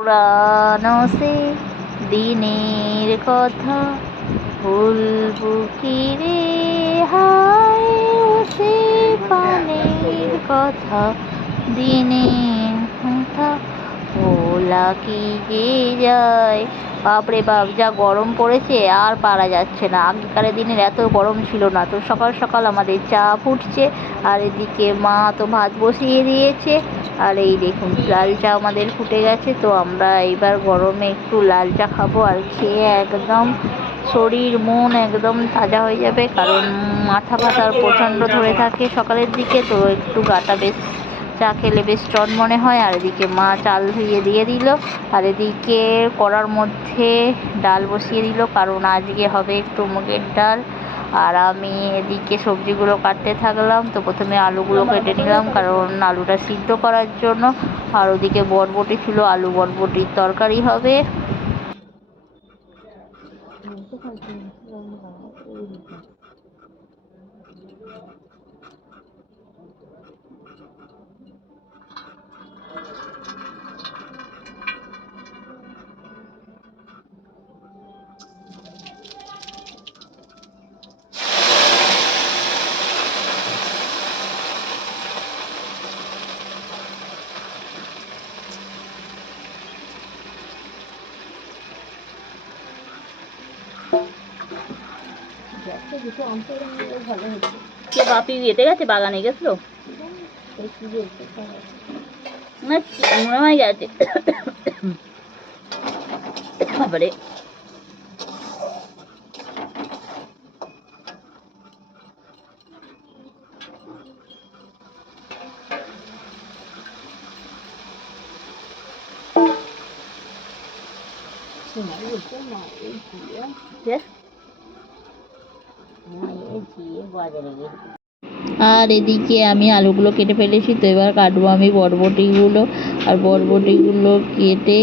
পুরানো সে দিনের কথা ভুলবু কি রে হায় সে পানের কথা। দিনের কথা ভোলা কি যায় বাপরে বাপ, যা গরম পড়েছে আর পারা যাচ্ছে না। আগেকারের দিনের এত গরম ছিল না তো। সকাল সকাল আমাদের চা ফুটছে, আর এদিকে মা তো ভাত বসিয়ে দিয়েছে। আর এই দেখুন, লাল চা আমাদের ফুটে গেছে তো আমরা এইবার গরমে একটু লাল চা খাব আর খেয়ে একদম শরীর, মন একদম তাজা হয়ে যাবে। কারণ মাথা ফাথা প্রচণ্ড ধরে থাকে সকালের দিকে তো একটু গাটা বেশ চা খেলে বেশ চট মনে হয়, আর এদিকে মা চাল ধুয়ে দিয়ে দিল, আর এদিকে কড়ার মধ্যে ডাল বসিয়ে দিল, কারণ আজকে হবে একটু মুগের ডাল, আর আমি এদিকে সবজিগুলো কাটতে থাকলাম, তো প্রথমে আলুগুলো কেটে নিলাম, কারণ আলুটা সিদ্ধ করার জন্য, আর ওদিকে বরবটি ছিল, আলু বরবটির তরকারি হবে। কে বাপি বিয়েতে গেছে? বাগানে গেছিল? মনে হয় গেছে। বাবারে। আর এদিকে আমি আলুগুলো কেটে ফেলেছি, তো এবার কাটবো আমি বরবটিগুলো। আর বরবটিগুলো কেটে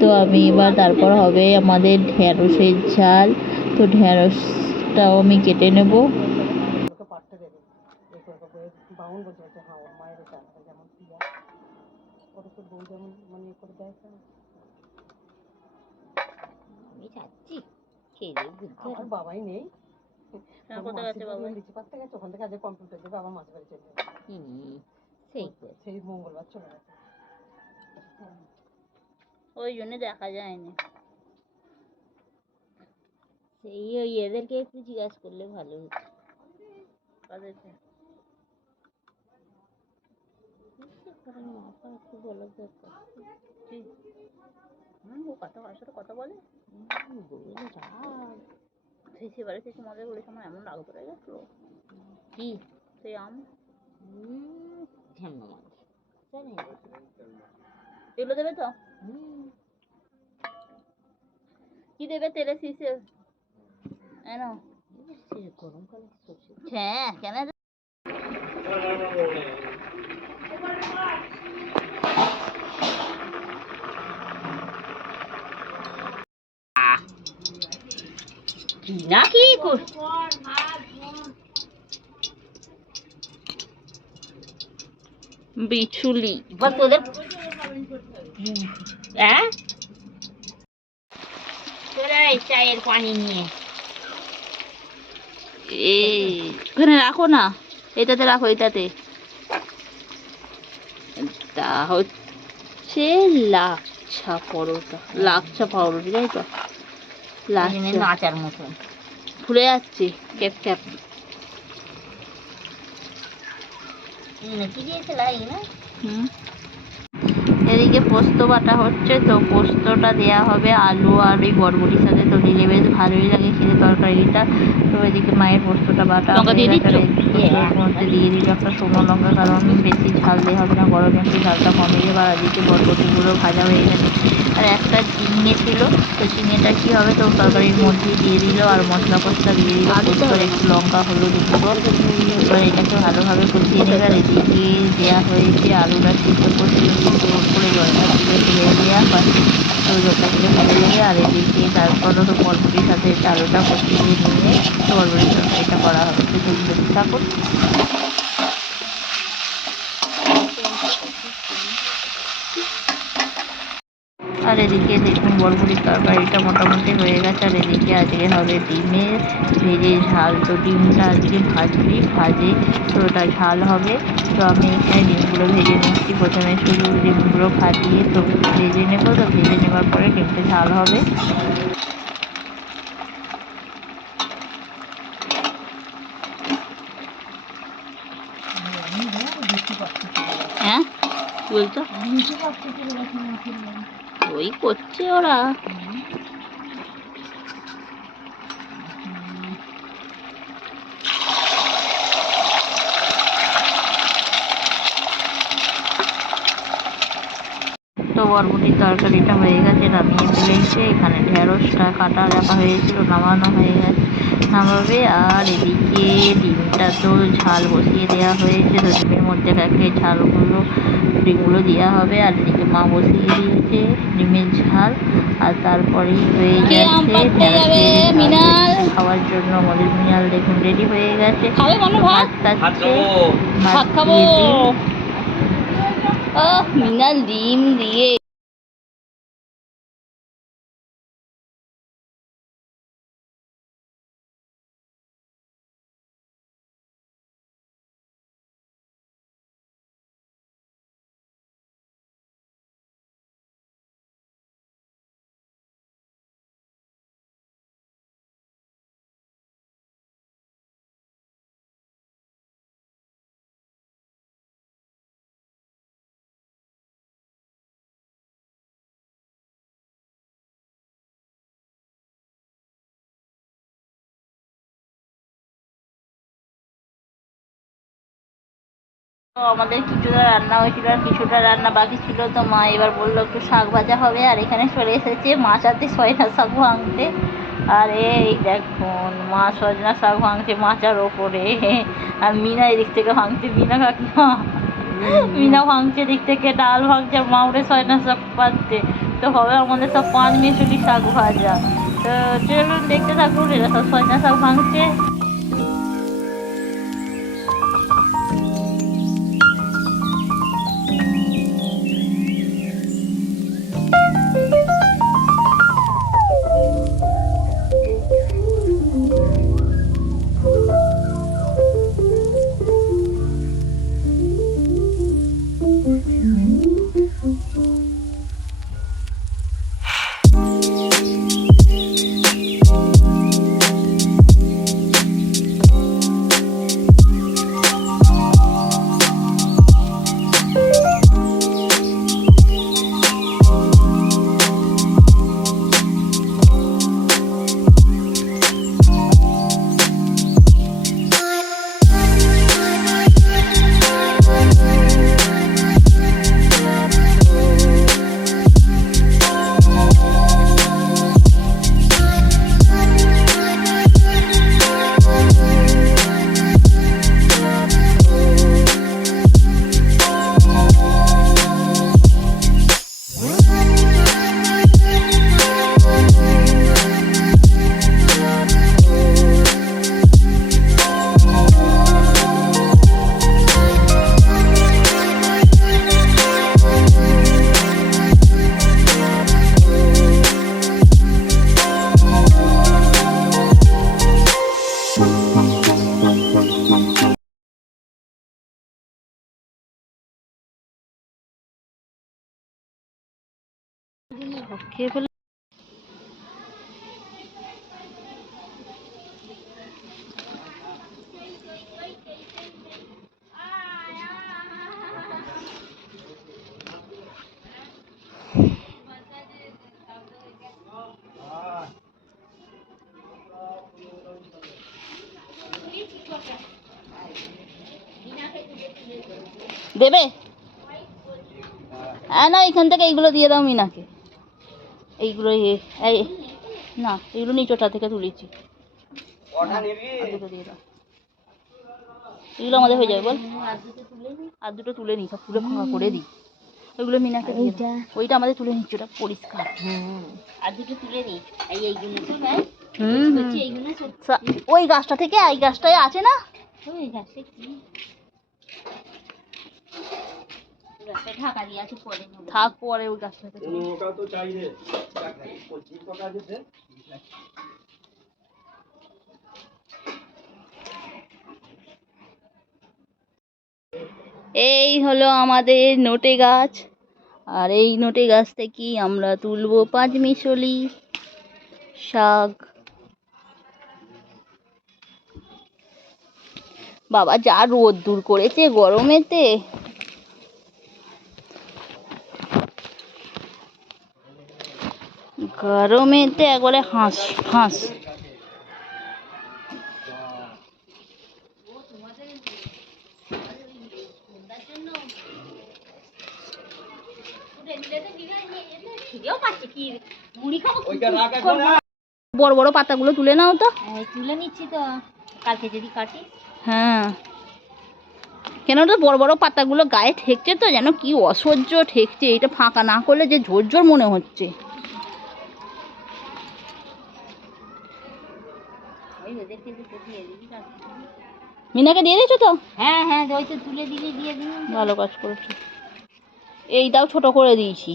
তো আমি এবার তারপর হবে আমাদের ঢ্যাঁড়সের ঝাল। তো ঢ্যাঁড়সটাও আমি কেটে নেব। এই সেই মঙ্গলবার চলে গেছে। ওই জন্য দেখা যায়নি। সেই ওই এদেরকে একটু জিজ্ঞাসা করলে ভালো হতো। কাদেরকে মাথা একটু বলার দরকার কি? হুম ও কথা, কার সাথে কথা বলে? বলে রাগ সেই সেবারে সেই মজা বলেছে আমার এমন রাগ ধরে গেছিল। কি? সেই আম? জানি এগুলো দেবে তো? কি দেবে তেলে শীষে? এনো হ্যাঁ কেন কি বিছুলি তোদের। হ্যাঁ? চায়ের পানি নিয়ে। এই ওখানে রাখো না। এটাতে রাখো, এটাতে। তা হচ্ছে লাচ্ছা পরোটা। লাচ্ছা পাউরুটি তাই তো? নাচার ফুলে যাচ্ছে ক্যাপ ক্যাপ। এদিকে পোস্ত বাটা হচ্ছে তো পোস্তটা দেয়া হবে আলু আর ওই বরবটির সাথে। তো দিলে বেশ ভালোই লাগে। খেতে তরকারিটা। তো ওইদিকে মায়ের পোস্তটা বাটা লঙ্কা দিয়ে হয়ে মধ্যে দিয়ে দিল একটা শুকনো লঙ্কা কারণ বেশি ঝাল দিয়ে হবে না। গরমে একটু ঝালটা কমিয়ে আর এদিকে বরবটিগুলো ভাজা হয়ে গেছে। আর একটা ঝিঙে ছিল। তো ঝিঙেটা কি হবে? তো তরকারির মধ্যে দিয়ে দিল আর মশলা ফসলা দিয়ে দিল। একটু লঙ্কা হলুদ গুঁড়ো। এবার এটাকে ভালোভাবে কষিয়ে নেবে। আর এদিকে দেওয়া হয়েছে আলুটা সিদ্ধ কষিয়ে করে জলটা তুলে ফেলে দেওয়া হয়। দিয়ে আর এদিকে তারপর তো বরবটির সাথে আলুটা কষিয়ে নিয়ে, বরবটির এটা করা হবে। তো দেখতে থাকুন এদিকে দেখুন বরবটির তরকারিটা মোটামুটি হয়ে গেছে আর এদিকে আজকে হবে ডিমের ভেজে ঝাল। তো ডিমটা আজকে ভাজবি ভাজে তো ওটা ঝাল হবে। তো আমি এখানে ডিমগুলো ভেজে নিচ্ছি। প্রথমে শুধু ডিমগুলো ফাটিয়ে তো ভেজে নেব। তো ভেজে নেওয়ার পরে ডিমটা ঝাল হবে। হ্যাঁ? কি বলছো ওই করছে ওরা। তো বরবটির তরকারিটা হয়ে গেছে, নামিয়ে ফেলেছে এখানে ঢেঁড়সটা কাটা রাখা হয়েছিল, নামানো হয়ে গেছে। নামাবে আর এদিকে ডিমটা তো ঝাল বসিয়ে দেওয়া হয়েছে, তো ডিমের মধ্যে একে ঝালগুলো, ডিমগুলো দেওয়া হবে আর এদিকে মা বসিয়ে দিয়েছে। আর তারপরেই হয়ে কে গেছে মৃণাল? খাওয়ার জন্য আমাদের মিনাল দেখুন রেডি হয়ে গেছে। খাবে ভাত? ভাত খাচ্ছে। ভাত খাব। মিনাল ডিম দিয়ে আমাদের কিছুটা রান্না হয়েছিল, আর কিছুটা রান্না বাকি ছিল। তো মা এবার বলল, একটু শাক ভাজা হবে। আর এখানে চলে এসেছে মাছ আনতে সয়না শাক ভাঙতে। আর এই দেখুন মা সজনা শাক ভাঙছে মাচার ওপরে। আর মিনা এদিক থেকে ভাঙছে। মিনা কাকিমা, মিনা ভাঙছে দিক থেকে, ডাল ভাঙছে মা উঠে সয়না শাক পাচ্ছে। তো হবে আমাদের সব পাঁচ মিশুলি শাক ভাজা। তো চলুন, দেখতে থাকুন, এরা সব সজনা শাক ভাঙছে। খেয়ে ফেলে। দেবে? হ্যাঁ না এখান থেকে এইগুলো দিয়ে দাও মিনাকে। এইগুলো এ- এই না এগুলো নিচোটা থেকে তুলেছি। এগুলো আমাদের হয়ে যাবে বল। আর দুটো তুলে নিই সব তুলে ফাঁকা করে দিই। ওইগুলো মিনাকে দিয়ে ওইটা আমাদের তুলে নিচ্ছি ওটা পরিষ্কার। আর দুটো তুলে নিই। এই এইগুলো ওই গাছটা থেকে এই গাছটায় আছে না? ওই কি? ঢাকা দিয়ে আছে পরে থাক পরে ওই তো চাই রে। এই হলো আমাদের নোটে গাছ। আর এই নোটে গাছ থেকেই আমরা তুলবো পাঁচ মিশলি শাক। বাবা যা রোদ দূর করেছে গরমেতে। গরমেতে একবারে হাঁস হাঁস। বড় বড় পাতাগুলো তুলে নাও তো। তুলে নিচ্ছি তো। কালকে যদি কাটি। হ্যাঁ। কেন তো বড় বড় পাতাগুলো গায়ে ঠেকছে তো যেন কি অসহ্য ঠেকছে। এটা ফাঁকা না করলে যে ঝোর মনে হচ্ছে ওই ওদেরকে দুটো দিয়ে দিবি কালকে। মিনাকে দিয়ে দিয়েছ তো? হ্যাঁ হ্যাঁ ওই তো তুলে দিলে দিয়ে দিবি ভালো কাজ করেছ। এইটাও ছোট করে দিয়েছি।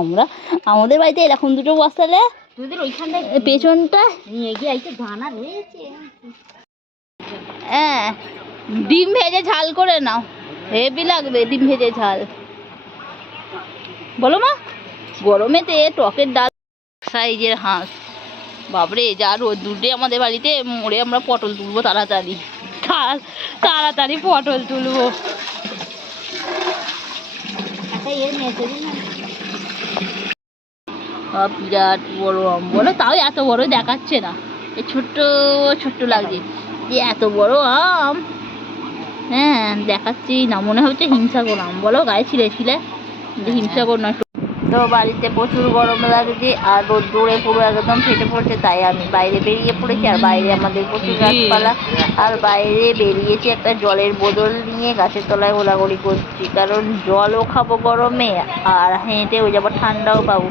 আমরা আমাদের বাড়িতে এরকম দুটো বস্তালে তোদের ওইখানটায় এ পেছনটা নিয়ে গিয়ে এই তো দানা রয়েছে। হ্যাঁ ডিম ভেজে ঝাল করে নাও। হেভি লাগবে ডিম ভেজে ঝাল। বলো মা গরমেতে টকের ডাল সাইজের হাঁস। বাবরে যা রোদ্দুরে আমাদের বাড়িতে মোড়ে আমরা পটল তুলবো তাড়াতাড়ি। তাড়াতাড়ি পটল তুলবো। আহ, বিরাট বড় আম। বলো তাও এত বড় দেখাচ্ছে না। এই ছোট্ট ছোট্ট লাগছে যে এত বড় আম। হ্যাঁ দেখাচ্ছি না। মনে হচ্ছে হিংসাগর আম। বলো গায়ে ছিলে ছিলে। যে হিংসাগর না তো বাড়িতে প্রচুর গরম লাগছে আর রোদ্দুরে পুরো একদম ফেটে পড়ছে তাই আমি বাইরে বেরিয়ে পড়েছি আর বাইরে আমাদের প্রচুর গাছপালা। আর বাইরে বেরিয়েছি একটা জলের বোতল নিয়ে গাছের তলায় ঘোরাঘুরি করছি কারণ জলও খাব গরমে আর হেঁটেও যাব ঠান্ডাও পাবো।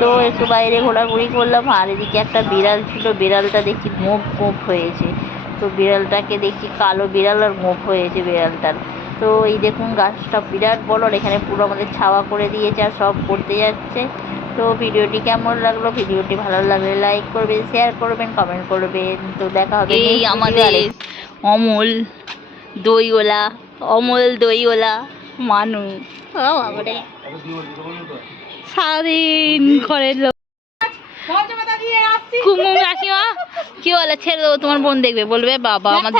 তো একটু বাইরে ঘোরাঘুরি করলাম আর এদিকে একটা বিড়াল ছিল বিড়ালটা দেখছি গোপ গোপ হয়েছে। তো বিড়ালটাকে দেখছি কালো বিড়াল আর গোপ হয়েছে বিড়ালটার। তো এই দেখুন গাছটা বিরাট বড় আর এখানে পুরো আমাদের ছাওয়া করে দিয়েছে আর সব করতে যাচ্ছে। তো ভিডিওটি কেমন লাগল? ভিডিওটি ভালো লাগলে লাইক করবেন শেয়ার করবেন কমেন্ট করবেন। তো দেখা হবে এই আমাদের অমল দইওলা অমল দইওলা মানু। সারাদিন ঘরের লোক। কুমুম কাকিমা কি বলে? ছেড়ে দেবো তোমার বোন দেখবে বলবে বাবা আমার